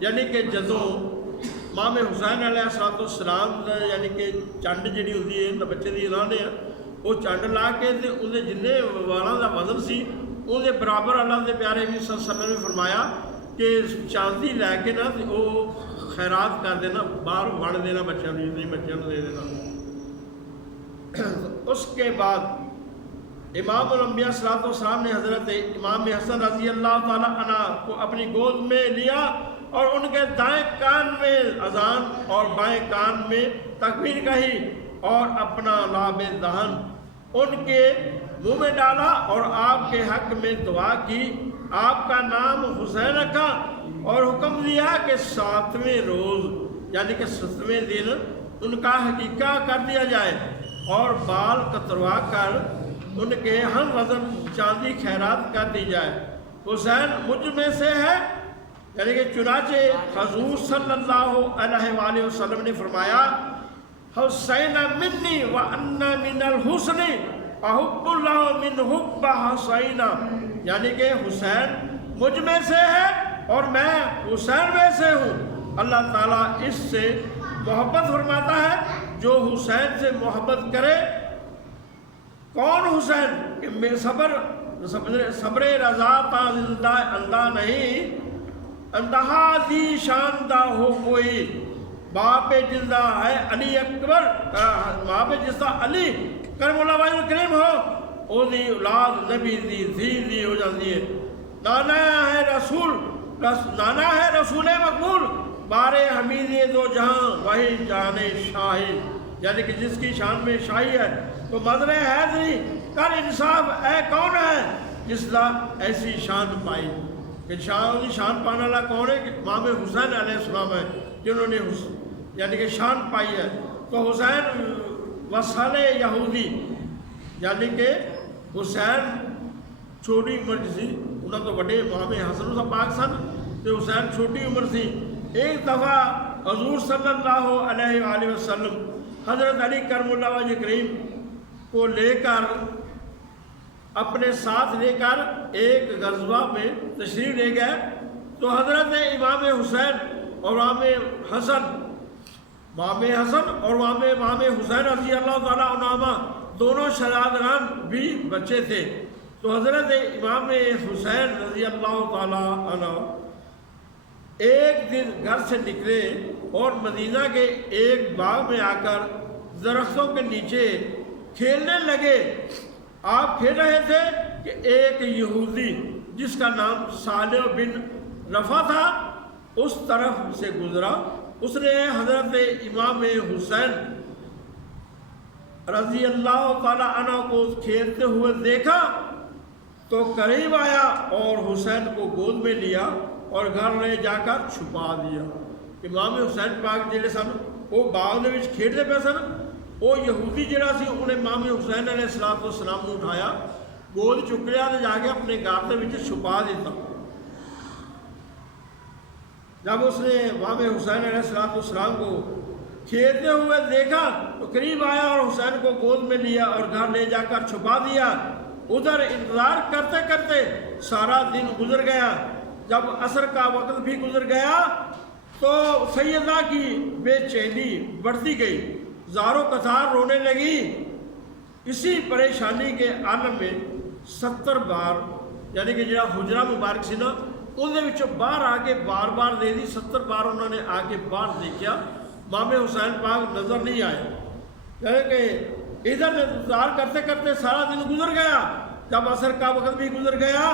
یعنی کہ جدوں امام حسین علیہ السلام دا یعنی کہ چنڈ جڑی ہوندی ہے بچے دی لانے ہیں وہ چنڈ لا کے تے اودے جنے والاں دا وزن سی اودے برابر اللہ دے پیارے نبی صلی اللہ علیہ وسلم نے فرمایا کہ چاندی لے کے نا تے وہ خیرات کر دینا باہر ون دینا بچوں کو دے دینا۔ اس کے بعد امام الانبیاء صلی اللہ علیہ وسلم نے حضرت امام حسن رضی اللہ تعالیٰ عنہ کو اپنی گود میں لیا اور ان کے دائیں کان میں اذان اور بائیں کان میں تکبیر کہی اور اپنا لاب دہن ان کے منہ میں ڈالا اور آپ کے حق میں دعا کی، آپ کا نام حسین رکھا اور حکم دیا کہ 7ویں روز یعنی کہ 7ویں دن ان کا حقیقہ کر دیا جائے اور بال کتروا کر ان کے ہم وزن چاندی خیرات کر دی جائے۔ حسین مجھ میں سے ہے، یعنی کہ چنانچہ حضور صلی اللہ علیہ وآلہ وسلم نے فرمایا حسین منی وانا من الحسن احب اللہ من حب حسین، یعنی کہ حسین مجھ میں سے ہے اور میں حسین میں سے ہوں۔ اللہ تعالیٰ اس سے محبت فرماتا ہے جو حسین سے محبت کرے۔ کون حسین کہ میں صبر رضا تا زندہ اندھا نہیں، اندہا دی شاندہ ہو کوئی، باپ جزا ہے علی اکبر، باپ جزا علی کرم اللہ وجہ کریم ہو او دی اولاد نبی دی دھی ہو جاتی ہے۔ نانا ہے رسول مقبول، بارے حمید دو جہاں وہی جان شاہی، یعنی کہ جس کی شان میں شاہی ہے تو مظہر حیدری کر انصاف اے کون ہے جس دا ایسی شان پائی۔ کہ شان پانے والا کون ہے کہ امام حسین علیہ السلام ہے جنہوں نے یعنی کہ شان پائی ہے۔ تو حسین وصل یہودی یعنی کہ حسین چھوٹی عمر سی، انہوں تو بڑے امام حسن صاحب پاک سن تو حسین چھوٹی عمر سی۔ ایک دفعہ حضور صلی اللہ علیہ وآلہ وسلم حضرت علی کرم اللہ وجہ کریم کو لے کر اپنے ساتھ لے کر ایک غزوہ میں تشریف لے گئے تو حضرت امام حسین اور امام حسن اور امام حسین رضی اللہ تعالیٰ عنہما دونوں شہزادگان بھی بچے تھے۔ تو حضرت امام حسین رضی اللہ تعالیٰ عنہ ایک دن گھر سے نکلے اور مدینہ کے ایک باغ میں آ کر درختوں کے نیچے کھیلنے لگے۔ آپ کھیل رہے تھے کہ ایک یہودی جس کا نام صالح بن رفع تھا اس طرف سے گزرا۔ اس نے حضرت امام حسین رضی اللہ تعالیٰ عنہ کو کھیلتے ہوئے دیکھا تو قریب آیا اور حسین کو گود میں لیا اور گھر لے جا کر چھپا دیا۔ امام حسین پاک جڑے سن وہ باغ دے وچ کھیڈدے پے سن، وہ یہودی جڑا سی انہیں امام حسین علیہ السلام کو اٹھایا، گود چک لیا تے جا کے اپنے گھر دے وچ چھپا دیتا۔ جب اس نے امام حسین علیہ السلام کو کھیلتے ہوئے دیکھا تو قریب آیا اور حسین کو گود میں لیا اور گھر لے جا کر چھپا دیا۔ ادھر انتظار کرتے کرتے سارا دن گزر گیا۔ جب عصر کا وقت بھی گزر گیا تو سیدہ کی بے چینی بڑھتی گئی، زاروں قطار رونے لگی۔ اسی پریشانی کے عالم میں 70 بار یعنی کہ جہاں حجرہ مبارک سی نا اندر باہر آ کے بار بار دے دی، 70 بار انہوں نے آ کے باہر دیکھا، امام حسین پاک نظر نہیں آئے۔ یعنی کہ ادھر انتظار کرتے کرتے سارا دن گزر گیا۔ جب عصر کا وقت بھی گزر گیا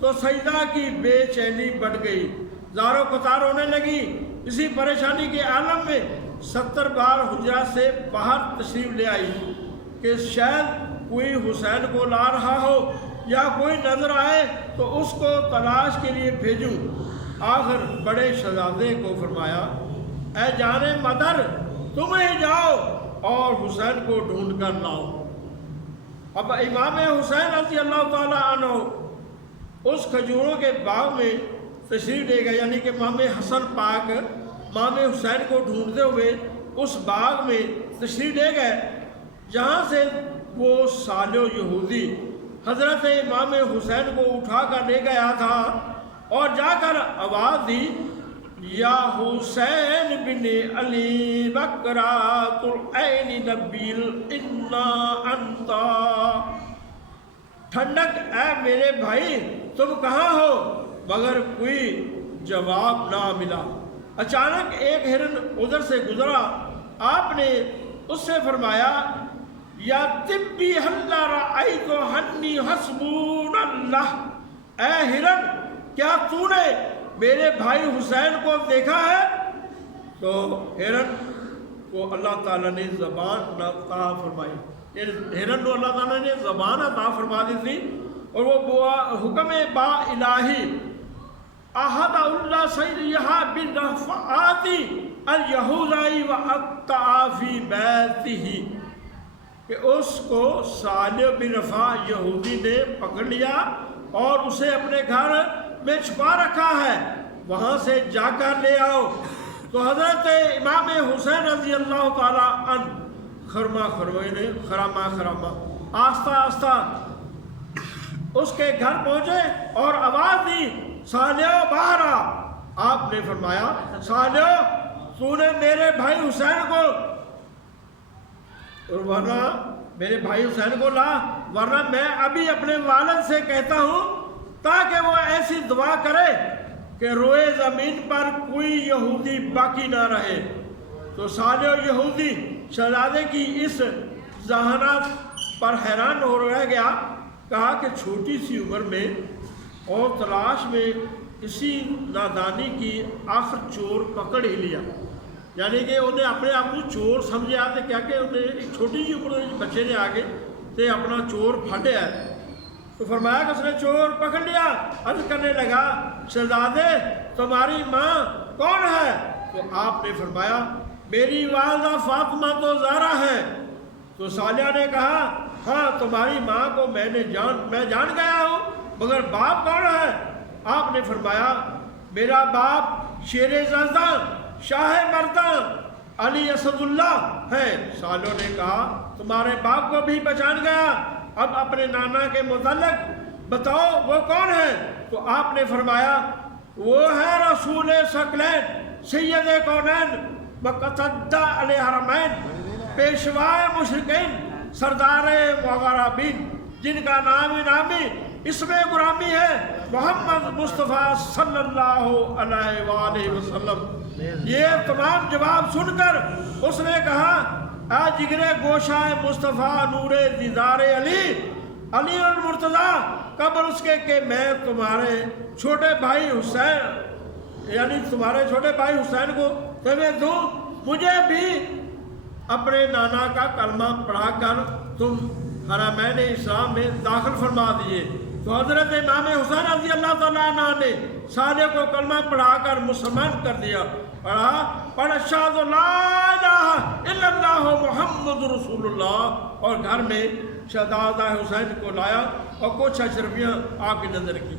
تو سیدہ کی بے چینی بڑھ گئی، زاروں قطار ہونے لگی۔ اسی پریشانی کے عالم میں 70 بار حجرہ سے باہر تشریف لے آئی کہ شاید کوئی حسین کو لا رہا ہو یا کوئی نظر آئے تو اس کو تلاش کے لیے بھیجوں۔ آخر بڑے شہزادے کو فرمایا اے جان مدر تم ہی جاؤ اور حسین کو ڈھونڈ کر لاؤ۔ اب امام حسین رضی اللہ تعالیٰ عنہ اس کھجوروں کے باغ میں تشریف لے گئے، یعنی کہ امام حسن پاک امام حسین کو ڈھونڈتے ہوئے اس باغ میں تشریف لے گئے جہاں سے وہ صالح یہودی حضرت امام حسین کو اٹھا کر لے گیا تھا، اور جا کر آواز دی یا حسین بن علی بکرات العین نبیل انا انتا، ٹھنڈک اے میرے بھائی تم کہاں ہو، مگر کوئی جواب نہ ملا۔ اچانک ایک ہرن ادھر سے گزرا، آپ نے اس سے فرمایا یا طبی حل رأیت ہنی حسبون اللہ، اے ہرن کیا تو نے میرے بھائی حسین کو دیکھا ہے؟ تو ہرن کو اللہ تعالیٰ نے زبان عطا فرمائی، ہرن کو اللہ تعالیٰ نے زبان عطا فرما دی تھی، اور وہ حکم با الہی احد اللہ سیدہ بالرفعاتی الیہودائی و اقتعافی بیتہی، کہ اس کو صالح بن رفع یہودی نے پکڑ لیا اور اسے اپنے گھر میں چھپا رکھا ہے، وہاں سے جا کر لے آؤ۔ تو حضرت امام حسین رضی اللہ تعالیٰ عنہ خرما آہستہ آہستہ اس کے گھر پہنچے اور آواز دی صالح باہر آ۔ آپ نے فرمایا صالح تو نے میرے بھائی حسین کو، اور ورنہ میرے بھائی حسین کو لا، ورنہ میں ابھی اپنے والد سے کہتا ہوں تاکہ وہ ایسی دعا کرے کہ روئے زمین پر کوئی یہودی باقی نہ رہے۔ تو صالح یہودی شہزادے کی اس ذہانت پر حیران ہو رہ گیا، کہا کہ چھوٹی سی عمر میں اور تلاش میں اسی نادانی کی آخر چور پکڑ ہی لیا، یعنی کہ انہیں اپنے آپ کو چور سمجھا تو کیا کہ انہیں ایک چھوٹی سی عمر بچے نے آگے تے اپنا چور پھڑیا ہے۔ تو فرمایا کہ اس نے چور پکڑ لیا، عرض کرنے لگا شہزادے تمہاری ماں کون ہے؟ تو آپ نے فرمایا میری والدہ فاطمہ تو زہرا ہے۔ تو صالح نے کہا ہاں تمہاری ماں کو میں جان گیا ہوں، مگر باپ کون ہے؟ آپ نے فرمایا میرا باپ شیر زرداں شاہ مرداں علی اسد اللہ ہے۔ صالح نے کہا تمہارے باپ کو بھی پہچان گیا، اب اپنے نانا کے متعلق بتاؤ وہ کون ہے؟ تو آپ نے فرمایا وہ ہے رسول ثقلین سید کونین مقتدی الحرمین پیشوائے مشرقین سردار مغربین، جن کا نام نامی اس میں غلامی ہے محمد مصطفیٰ صلی اللہ علیہ وآلہ وسلم۔ یہ تمام جواب سن کر اس نے کہا اے جگرے گوشائے مصطفیٰ نور دیدار علی المرتضیٰ، قبل اس کے کہ میں تمہارے چھوٹے بھائی حسین یعنی تمہارے چھوٹے بھائی حسین کو تمہیں دوں، مجھے بھی اپنے نانا کا کلمہ پڑھا کر تم حرمین اسلام میں داخل فرما دیے۔ تو حضرت امام حسین رضی اللہ تعالیٰ عنہ نے صالح کو کلمہ پڑھا کر مسلمان کر دیا، پڑھ اشہد لا الہ الا اللہ محمد رسول اللہ، اور گھر میں شہزادہ حسین کو لایا اور کچھ اشرفیاں آپ کی نظر کی۔